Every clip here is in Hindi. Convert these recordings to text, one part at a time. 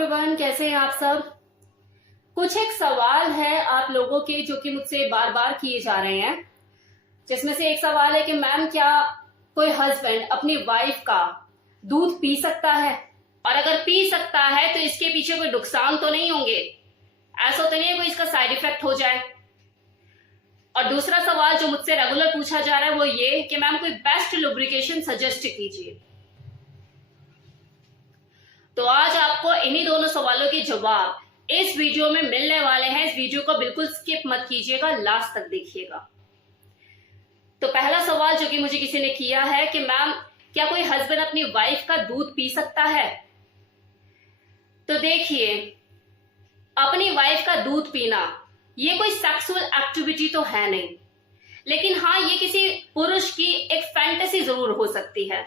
एवरीवन, कैसे हैं आप सब। कुछ एक सवाल है आप लोगों के जो कि मुझसे बार बार किए जा रहे हैं, जिसमें से एक सवाल है कि मैम क्या कोई हस्बैंड अपनी वाइफ का दूध पी सकता है, और अगर पी सकता है तो इसके पीछे कोई नुकसान तो नहीं होंगे, ऐसा तो नहीं है कोई इसका साइड इफेक्ट हो जाए। और दूसरा सवाल जो मुझसे रेगुलर पूछा जा रहा है वो ये कि मैम कोई बेस्ट लुब्रिकेशन सजेस्ट कीजिए। तो आज आपको इन्हीं दोनों सवालों के जवाब इस वीडियो में मिलने वाले हैं। इस वीडियो को बिल्कुल स्किप मत कीजिएगा, लास्ट तक देखिएगा। तो पहला सवाल जो कि मुझे किसी ने किया है कि मैम क्या कोई हस्बैंड अपनी वाइफ का दूध पी सकता है। तो देखिए, अपनी वाइफ का दूध पीना ये कोई सेक्सुअल एक्टिविटी तो है नहीं, लेकिन हाँ ये किसी पुरुष की एक फैंटेसी जरूर हो सकती है।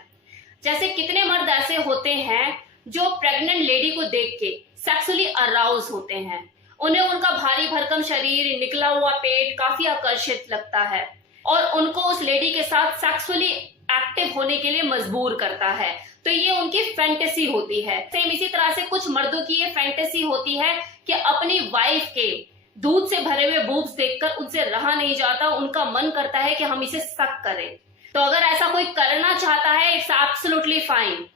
जैसे कितने मर्द ऐसे होते हैं जो प्रेग्नेंट लेडी को देख के सेक्सुअली अराउज होते हैं, उन्हें उनका भारी भरकम शरीर, निकला हुआ पेट काफी आकर्षित लगता है और उनको उस लेडी के साथ सेक्सुअली एक्टिव होने के लिए मजबूर करता है। तो ये उनकी फैंटेसी होती है। सेम इसी तरह से कुछ मर्दों की ये फैंटेसी होती है कि अपनी वाइफ के दूध से भरे हुए बूब्स देखकर उनसे रहा नहीं जाता, उनका मन करता है कि हम इसे सक करें। तो अगर ऐसा कोई करना चाहता है, इट्स एब्सोल्युटली फाइन,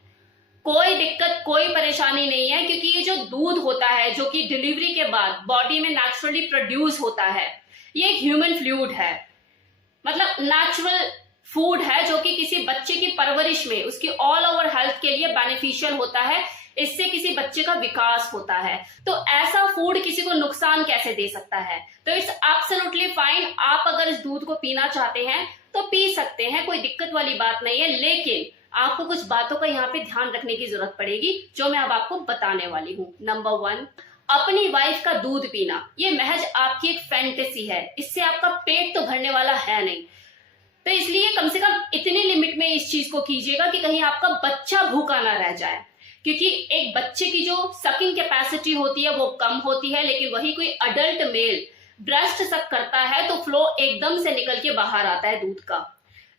कोई दिक्कत कोई परेशानी नहीं है, क्योंकि ये जो दूध होता है जो कि डिलीवरी के बाद बॉडी में नेचुरली प्रोड्यूस होता है, ये एक ह्यूमन फ्लूइड है, मतलब नेचुरल फूड है जो कि किसी बच्चे की परवरिश में उसकी ऑल ओवर हेल्थ के लिए बेनिफिशियल होता है। इससे किसी बच्चे का विकास होता है। तो ऐसा फूड किसी को नुकसान कैसे दे सकता है। तो इट्स एब्सोल्युटली फाइन, आप अगर इस दूध को पीना चाहते हैं तो पी सकते हैं, कोई दिक्कत वाली बात नहीं है। लेकिन आपको कुछ बातों का यहाँ पे ध्यान रखने की जरूरत पड़ेगी जो मैं अब आपको बताने वाली हूँ। नंबर 1, अपनी वाइफ का दूध पीना ये महज आपकी एक फैंटेसी है, इससे आपका पेट तो भरने वाला है नहीं। तो इसलिए कम से कम इतनी लिमिट में इस चीज को कीजिएगा कि कहीं आपका बच्चा भूखा ना रह जाए, क्योंकि एक बच्चे की जो सकिंग कैपेसिटी होती है वो कम होती है, लेकिन वही कोई अडल्ट मेल ब्रेस्ट सक करता है तो फ्लो एकदम से निकल के बाहर आता है दूध का।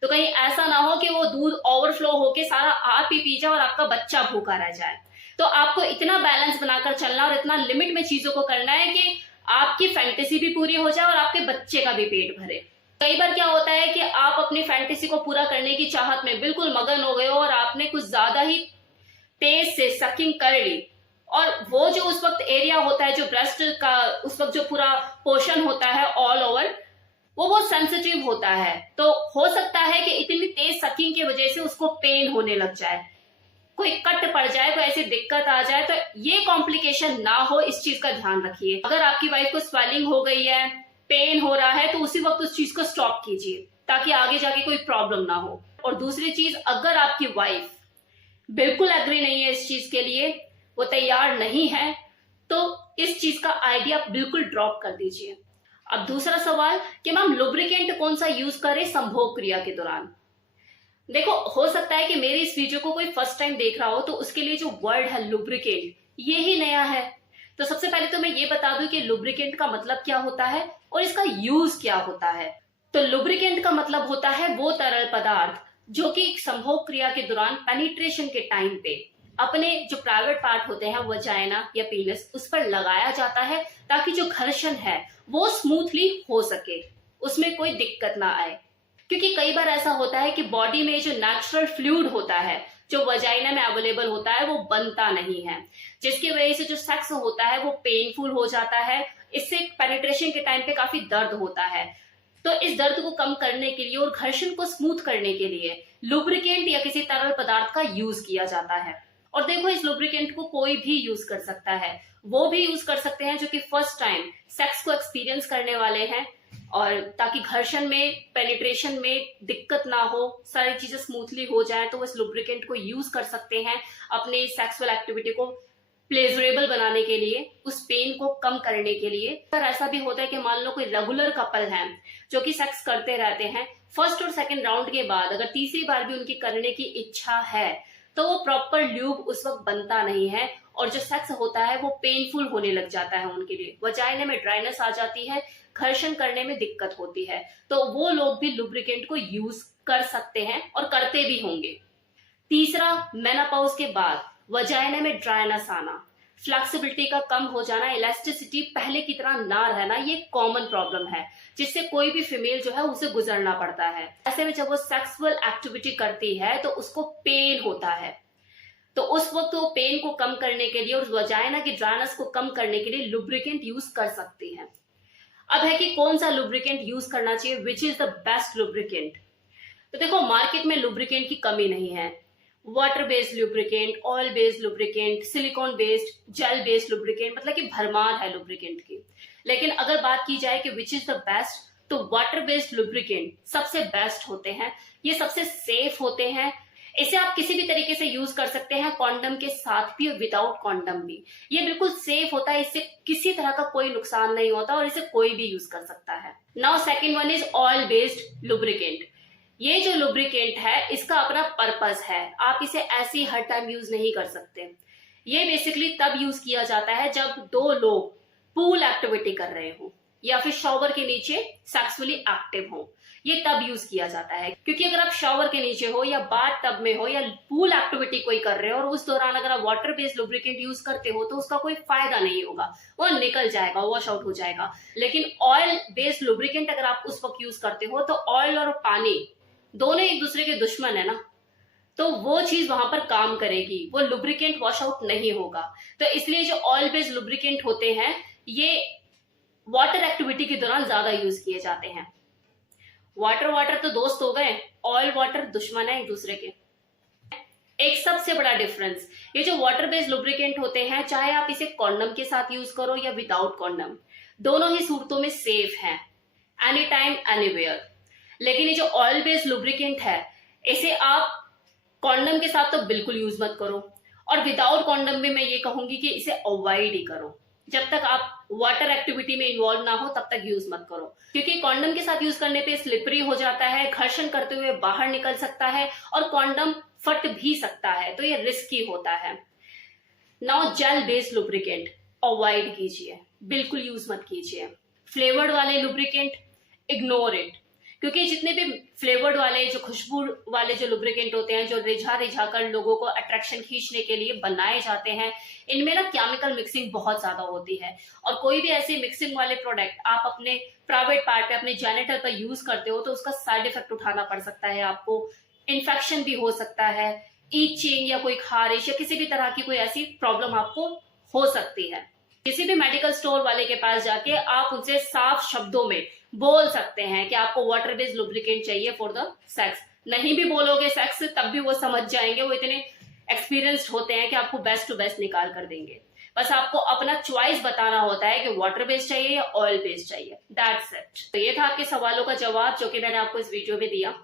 तो कहीं ऐसा ना हो कि वो दूध ओवरफ्लो होके सारा आप ही पी जाए और आपका बच्चा भूखा रह जाए। तो आपको इतना बैलेंस बनाकर चलना और इतना लिमिट में चीजों को करना है कि आपकी फैंटेसी भी पूरी हो जाए और आपके बच्चे का भी पेट भरे। कई बार क्या होता है कि आप अपनी फैंटेसी को पूरा करने की चाहत में बिल्कुल मगन हो गए हो और आपने कुछ ज्यादा ही तेज से सकिंग कर ली, और वो जो उस वक्त एरिया होता है जो ब्रेस्ट का उस वक्त जो पूरा पोर्शन होता है ऑल ओवर, वो बहुत सेंसिटिव होता है। तो हो सकता है कि इतनी तेज सकिंग की वजह से उसको पेन होने लग जाए, कोई कट पड़ जाए, कोई ऐसी दिक्कत आ जाए। तो ये कॉम्प्लिकेशन ना हो, इस चीज का ध्यान रखिए। अगर आपकी वाइफ को स्वेलिंग हो गई है, पेन हो रहा है, तो उसी वक्त उस चीज को स्टॉप कीजिए ताकि आगे जाके कोई प्रॉब्लम ना हो। और दूसरी चीज, अगर आपकी वाइफ बिल्कुल एग्री नहीं है इस चीज के लिए, वो तैयार नहीं है, तो इस चीज का आइडिया बिल्कुल ड्रॉप कर दीजिए। अब दूसरा सवाल कि मैम लुब्रिकेंट कौन सा यूज करें संभोग क्रिया के दौरान। देखो, हो सकता है कि मेरी इस वीडियो को कोई फर्स्ट टाइम देख रहा हो, तो उसके लिए जो वर्ड है लुब्रिकेंट ये ही नया है। तो सबसे पहले तो मैं ये बता दूं कि लुब्रिकेंट का मतलब क्या होता है और इसका यूज क्या होता है। तो लुब्रिकेंट का मतलब होता है वो तरल पदार्थ जो कि संभोग क्रिया के दौरान पेनिट्रेशन के टाइम पे अपने जो प्राइवेट पार्ट होते हैं, वजाइना या पीनस, उस पर लगाया जाता है ताकि जो घर्षण है वो स्मूथली हो सके, उसमें कोई दिक्कत ना आए। क्योंकि कई बार ऐसा होता है कि बॉडी में जो नेचुरल फ्लूइड होता है जो वजाइना में अवेलेबल होता है वो बनता नहीं है, जिसकी वजह से जो सेक्स होता है वो पेनफुल हो जाता है। इससे पेनिट्रेशन के टाइम पे काफी दर्द होता है। तो इस दर्द को कम करने के लिए और घर्षण को स्मूथ करने के लिए लुब्रिकेंट या किसी तरल पदार्थ का यूज किया जाता है। और देखो, इस लुब्रिकेंट को कोई भी यूज कर सकता है, वो भी यूज कर सकते हैं जो कि फर्स्ट टाइम सेक्स को एक्सपीरियंस करने वाले हैं, और ताकि घर्षण में, पेनिट्रेशन में दिक्कत ना हो, सारी चीजें स्मूथली हो जाए, तो वो इस लुब्रिकेंट को यूज कर सकते हैं अपने सेक्सुअल एक्टिविटी को प्लेजरेबल बनाने के लिए, उस पेन को कम करने के लिए। पर ऐसा भी होता है कि मान लो कोई रेगुलर कपल है जो कि सेक्स करते रहते हैं, फर्स्ट और सेकंड राउंड के बाद अगर तीसरी बार भी उनकी करने की इच्छा है तो वो प्रॉपर ल्यूब उस वक्त बनता नहीं है और जो सेक्स होता है वो पेनफुल होने लग जाता है उनके लिए, वजाइना में ड्राइनेस आ जाती है, घर्षण करने में दिक्कत होती है। तो वो लोग भी लुब्रिकेंट को यूज कर सकते हैं और करते भी होंगे। तीसरा, मेनोपॉज के बाद वजाइना में ड्राइनेस आना। फ्लेक्सिबिलिटी का कम हो जाना, इलास्टिसिटी पहले की तरह ना रहना, ये कॉमन प्रॉब्लम है जिससे कोई भी फीमेल जो है उसे गुजरना पड़ता है। ऐसे में जब वो सेक्सुअल एक्टिविटी करती है तो उसको पेन होता है, तो उस वक्त वो पेन को कम करने के लिए और वजाइना की ड्राइनेस को कम करने के लिए लुब्रिकेंट यूज कर सकती है। अब है कि कौन सा लुब्रिकेंट यूज करना चाहिए, which is the best lubricant. तो देखो, मार्केट में लुब्रिकेंट की कमी नहीं है। Water based lubricant, oil based lubricant, silicon based, gel based lubricant, मतलब कि भरमार है लुब्रिकेंट की। लेकिन अगर बात की जाए कि विच इज द बेस्ट, तो वाटर बेस्ड लुब्रिकेंट सबसे बेस्ट होते हैं, ये सबसे सेफ होते हैं। इसे आप किसी भी तरीके से यूज कर सकते हैं, कॉन्डम के साथ भी और विदाउट कॉन्डम भी। ये बिल्कुल सेफ होता है, इससे किसी तरह का कोई नुकसान नहीं होता और इसे कोई भी यूज कर सकता है। Now second one is oil based lubricant. ये जो लुब्रिकेंट है इसका अपना पर्पस है, आप इसे ऐसे ही हर टाइम यूज नहीं कर सकते। ये बेसिकली तब यूज किया जाता है जब दो लोग पूल एक्टिविटी कर रहे हो या फिर शावर के नीचे सेक्सुअली एक्टिव हो, ये तब यूज किया जाता है। क्योंकि अगर आप शावर के नीचे हो या बाथ टब में हो या पूल एक्टिविटी कोई कर रहे हो और उस दौरान अगर आप वाटर बेस्ड लुब्रिकेंट यूज करते हो तो उसका कोई फायदा नहीं होगा, वो निकल जाएगा, वॉश आउट हो जाएगा। लेकिन ऑयल बेस्ड लुब्रिकेंट अगर आप उस वक्त यूज करते हो तो ऑयल और पानी दोनों एक दूसरे के दुश्मन है ना, तो वो चीज वहां पर काम करेगी, वो लुब्रिकेंट वॉश आउट नहीं होगा। तो इसलिए जो ऑयल बेस्ड लुब्रिकेंट होते हैं ये वाटर एक्टिविटी के दौरान ज्यादा यूज किए जाते हैं। वाटर वाटर तो दोस्त हो गए, ऑयल वाटर दुश्मन है एक दूसरे के। एक सबसे बड़ा डिफरेंस, ये जो वाटर बेस्ड लुब्रिकेंट होते हैं, चाहे आप इसे कॉन्डम के साथ यूज करो या विदाउट कॉन्डम, दोनों ही सूरतों में सेफ हैं, एनी टाइम एनीवेयर। लेकिन ये जो ऑयल बेस्ड लुब्रिकेंट है इसे आप कॉन्डम के साथ तो बिल्कुल यूज मत करो, और विदाउट कॉन्डम भी मैं ये कहूंगी कि इसे अवॉइड ही करो। जब तक आप वाटर एक्टिविटी में इन्वॉल्व ना हो तब तक यूज मत करो, क्योंकि कॉन्डम के साथ यूज करने पे स्लिपरी हो जाता है, घर्षण करते हुए बाहर निकल सकता है और कॉन्डम फट भी सकता है, तो ये रिस्की होता है। Now gel based lubricant avoid कीजिए, बिल्कुल यूज मत कीजिए। फ्लेवर्ड वाले लुब्रिकेंट इग्नोर इट, क्योंकि जितने भी फ्लेवर्ड वाले जो खुशबू वाले जो लुब्रिकेंट होते हैं, जो रिझा रिझा कर लोगों को अट्रैक्शन खींचने के लिए बनाए जाते हैं, इनमें ना केमिकल मिक्सिंग बहुत ज्यादा होती है। और कोई भी ऐसे मिक्सिंग वाले प्रोडक्ट आप अपने प्राइवेट पार्ट पे, अपने जेनिटल पर यूज करते हो तो उसका साइड इफेक्ट उठाना पड़ सकता है आपको, इन्फेक्शन भी हो सकता है, ईचिंग या कोई खारिश या किसी भी तरह की कोई ऐसी प्रॉब्लम आपको हो सकती है। किसी भी मेडिकल स्टोर वाले के पास जाके आप उनसे साफ शब्दों में बोल सकते हैं कि आपको वाटर बेस्ड लुब्रिकेंट चाहिए फॉर द सेक्स। नहीं भी बोलोगे सेक्स तब भी वो समझ जाएंगे, वो इतने एक्सपीरियंस्ड होते हैं कि आपको बेस्ट टू बेस्ट निकाल कर देंगे। बस आपको अपना चॉइस बताना होता है कि वाटर बेस्ड चाहिए या ऑयल बेस्ड चाहिए, दैट्स इट। तो ये था आपके सवालों का जवाब जो कि मैंने आपको इस वीडियो में दिया।